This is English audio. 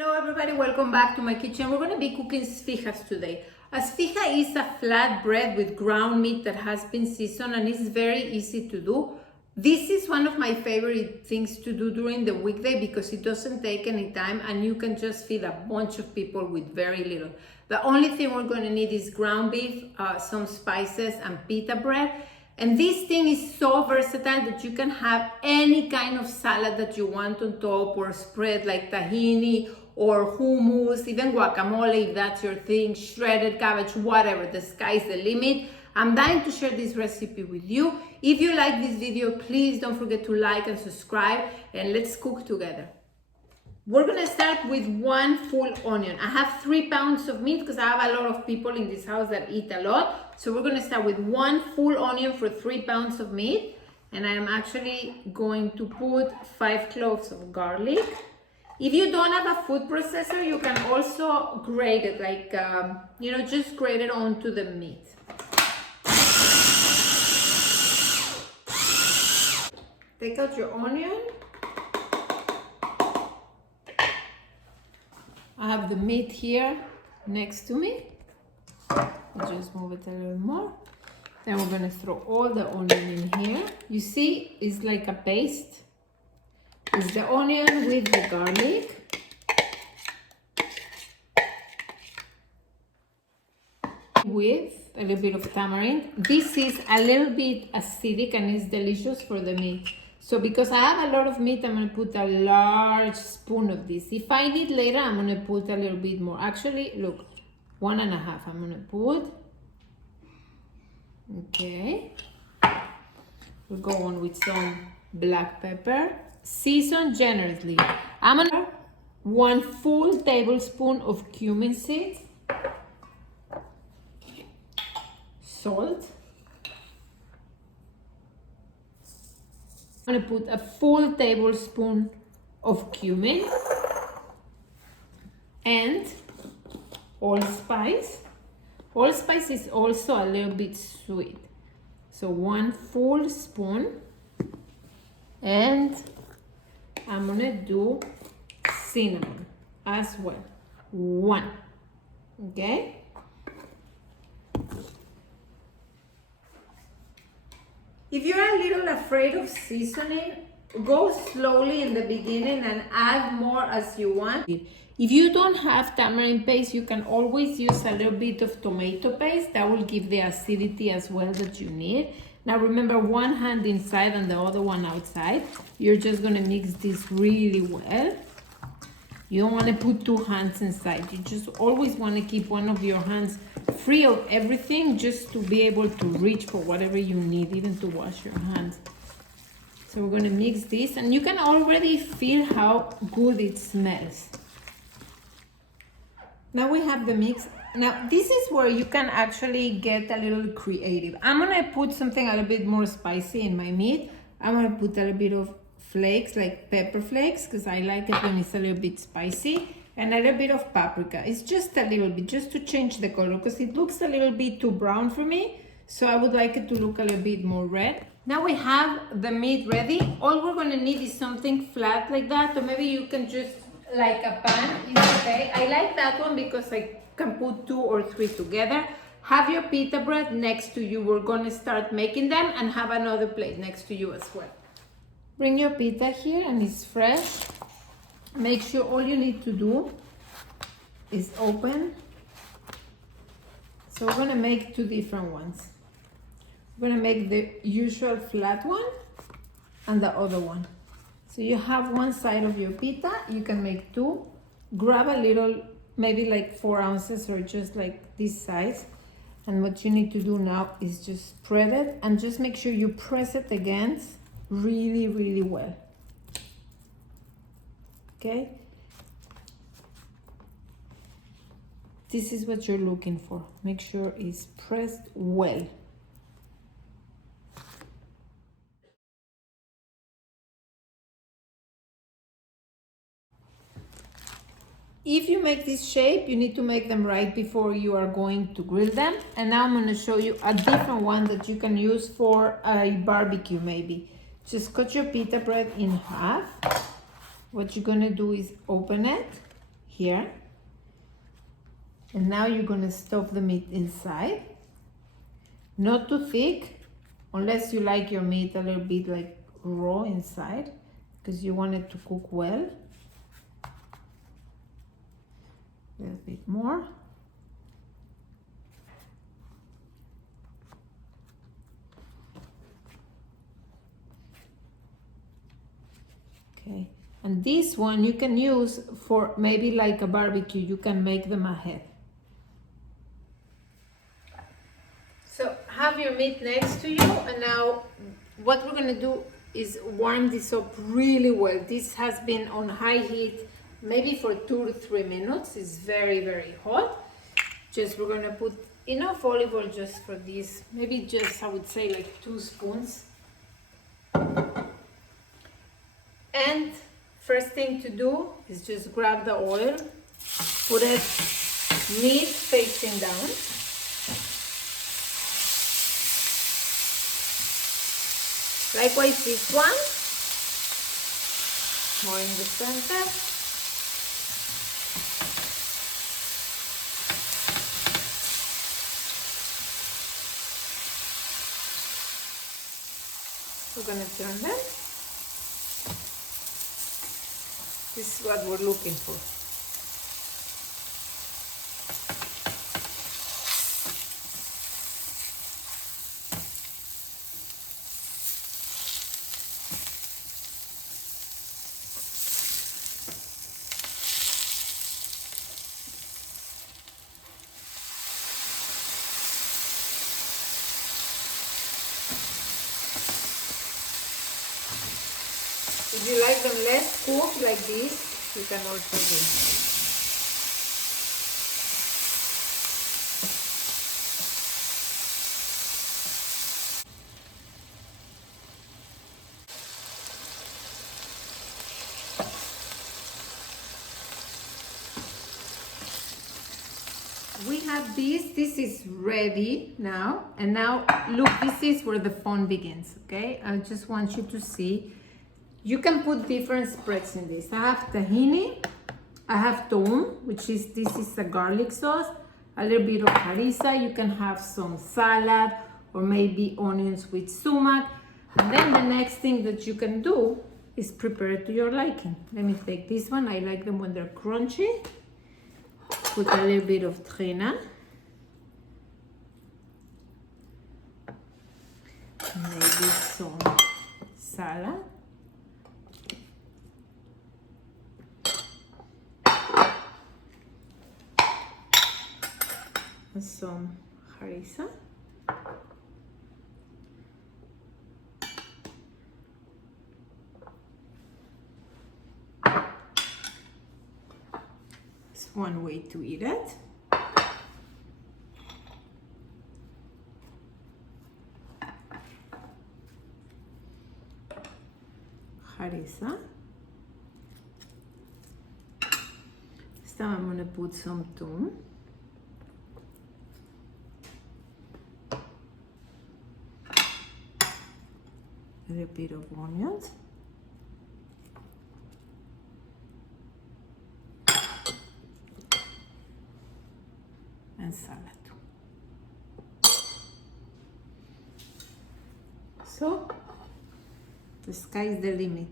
Hello everybody, welcome back to my kitchen. We're going to be cooking sfihas today. A sfiha is a flat bread with ground meat that has been seasoned and it's very easy to do. This is one of my favorite things to do during the weekday because it doesn't take any time and you can just feed a bunch of people with very little. The only thing we're going to need is ground beef, some spices and pita bread. And this thing is so versatile that you can have any kind of salad that you want on top or spread like tahini or hummus, even guacamole if that's your thing, shredded cabbage, whatever. The sky's the limit. I'm dying to share this recipe with you. If you like this video, please don't forget to like and subscribe and let's cook together. We're gonna start with 1 full onion. I have 3 pounds of meat because I have a lot of people in this house that eat a lot. So we're gonna start with 1 full onion for 3 pounds of meat. And I am actually going to put 5 cloves of garlic. If you don't have a food processor, you can also grate it, like, just grate it onto the meat. Take out your onion. I have the meat here next to me. I'll just move it a little more. Then we're gonna throw all the onion in here. You see, it's like a paste. It's the onion with the garlic. With a little bit of tamarind. This is a little bit acidic and it's delicious for the meat. So because I have a lot of meat, I'm going to put a large spoon of this. If I need later, I'm going to put a little bit more. Actually, look, 1.5 I'm going to put. Okay. We'll go on with some black pepper. Season generously. I'm going to 1 full tablespoon of cumin seeds. Salt. I'm going to put a full tablespoon of cumin and allspice. Allspice is also a little bit sweet. So 1 full spoon. And I'm going to do cinnamon as well. 1. Okay? If you're a little afraid of seasoning, go slowly in the beginning and add more as you want. If you don't have tamarind paste, you can always use a little bit of tomato paste. That will give the acidity as well that you need. Now remember, 1 hand inside and the other one outside. You're just gonna mix this really well. You don't want to put 2 hands inside. You just always want to keep one of your hands free of everything just to be able to reach for whatever you need, even to wash your hands. So we're going to mix this and you can already feel how good it smells. Now we have the mix. Now this is where you can actually get a little creative. I'm going to put something a little bit more spicy in my meat. I'm going to put a little bit of flakes, like pepper flakes, because I like it when it's a little bit spicy, and a little bit of paprika. It's just a little bit, just to change the color, because it looks a little bit too brown for me, so I would like it to look a little bit more red. Now we have the meat ready. All we're going to need is something flat like that, or maybe you can just, like a pan, it's okay. I like that one because I can put 2 or 3 together. Have your pita bread next to you. We're going to start making them, and have another plate next to you as well. Bring your pita here and it's fresh. Make sure all you need to do is open. So we're gonna make 2 different ones. We're gonna make the usual flat one and the other one. So you have one side of your pita, you can make 2. Grab a little, maybe like 4 ounces or just like this size. And what you need to do now is just spread it and just make sure you press it against really, really well. Okay, this is what you're looking for. Make sure it's pressed well. If you make this shape, you need to make them right before you are going to grill them. And now I'm going to show you a different one that you can use for a barbecue maybe. Just cut your pita bread in half. What you're gonna do is open it here. And now you're gonna stuff the meat inside. Not too thick, unless you like your meat a little bit like raw inside, because you want it to cook well. A little bit more. Okay, and this one you can use for maybe like a barbecue. You can make them ahead. So have your meat next to you, and now what we're gonna do is warm this up really well. This has been on high heat maybe for 2 to 3 minutes. It's very, very hot. Just we're gonna put enough olive oil just for this, maybe just, I would say, like 2 spoons. And first thing to do is just grab the oil, put it meat facing down. Likewise this one, more in the center. We're gonna turn them. This is what we're looking for. If you like them less cooked like this, you can also do. We have this is ready now, and now look, this is where the fun begins. Okay, I just want you to see. You can put different spreads in this. I have tahini, I have toum, which is, this is a garlic sauce, a little bit of harissa. You can have some salad or maybe onions with sumac. And then the next thing that you can do is prepare it to your liking. Let me take this one. I like them when they're crunchy. Put a little bit of tahini. Maybe some salad. Some harissa. It's one way to eat it. Harissa. This time I'm going to put some toum. A little bit of onions. And salad. So the sky is the limit.